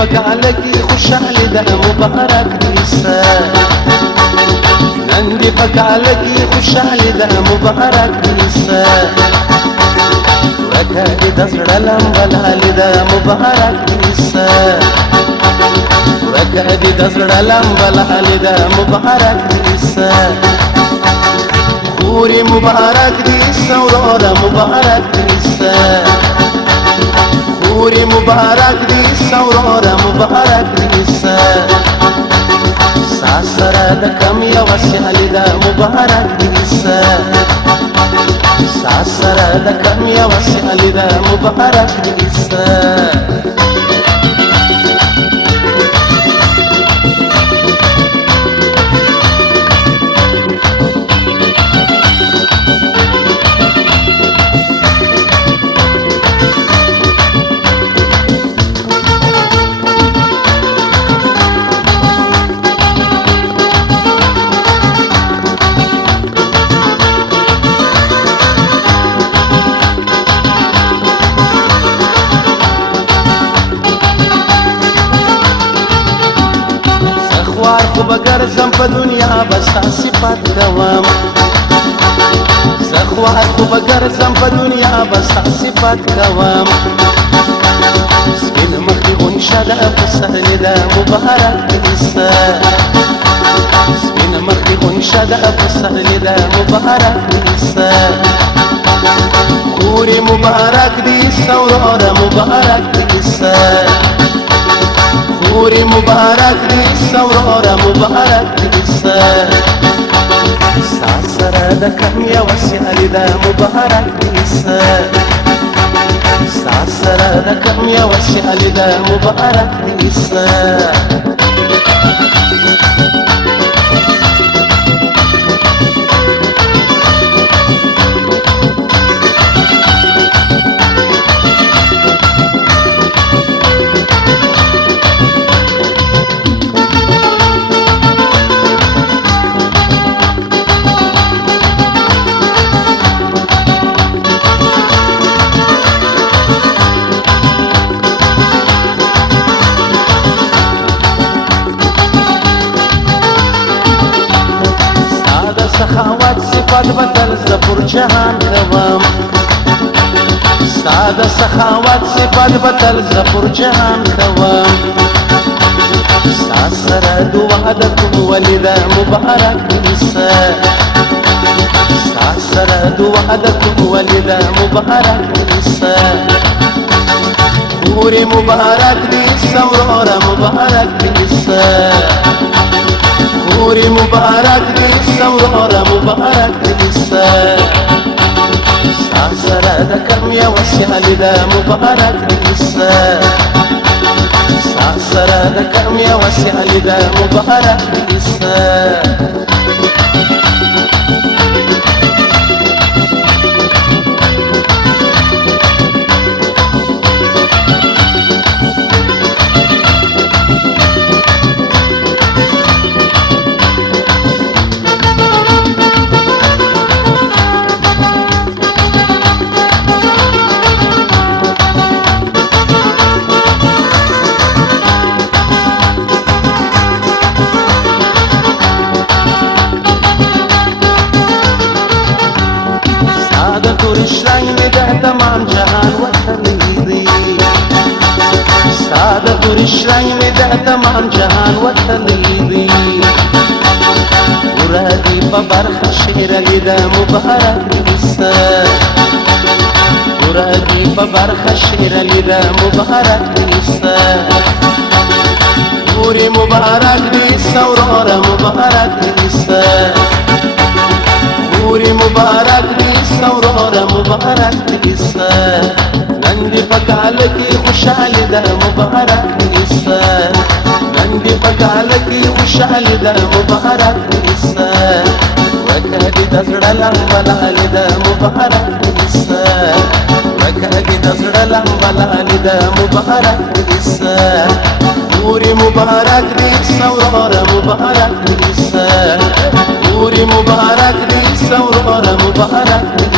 پکاله کې خوشحالي ده مبارک دې سه نن دې پکاله کې خوشحالي ده مبارک دې سه ورکه دې د زړه لمبه لالې ده مبارک دې سه ورکه دې د زړه لمبه لالې ده مبارک دې سه خورې مبارک دې سه وروره مبارک دې سه خورې مبارک دې سه وروره مبارک دې سه ستا سره د کم یوه سیالي ده مبارک دې سه ستا سره د کم یوه سیالي ده مبارک دې سه خو بگرزم په دنیا بستا صفت کوم زه خوار خو بگرزم په دنیا بستا صفت کوم سپین مخ دې غونچه ده پسرلې ده مبارک دې سه سپین مخ دې غونچه ده پسرلې ده مبارک دې سه خورې مبارک دې سه وروره مبارک دې سه خورې مبارک دې سه وروره مبارک دې سه ستا سره د کم یوه سیالي ده مبارک دې سه ستا سره د کم یوه سیالي ده مبارک دې سه سخاوت صفت بدل زه پر جهان کوم ستا د سخاوت صفت بدل زه پر جهان کوم ستا سره دعا د کوم ولې ده مبارک دې سه ستا سره دعا د کوم ولې ده مبارک دې سه خورې مبارک دې سه وروره مبارک دې سه خورې مبارک دې سه وروره مبارک دې سه ستا سره د کم یوه سیالي ده مبارک دې سه ستا سره د کم یوه سیالي ده مبارک دې سه تمام جهان وطني دي ستا د تورې شرنګ مې د تمام جهان وطني دي پوره دې په برخه شعر علي ده مبارک دې سه پوره دې په برخه شعر علي ده مبارک دې سه خورې مبارک دې سه وروره مبارک دې سه خورې مبارک دې سه وروره مبارک دې سه نن دې په کاله کې خوشحالي ده مبارک دې سه نن دې په کاله کې خوشحالي ده مبارک دې سه ورکه دې د زړه لمبه لالې ده مبارک دې سه ورکه دې د زړه لمبه لالې ده مبارک دې سه خورې مبارک دې سه وروره مبارک دې سه خورې مبارک دې سه وروره مبارک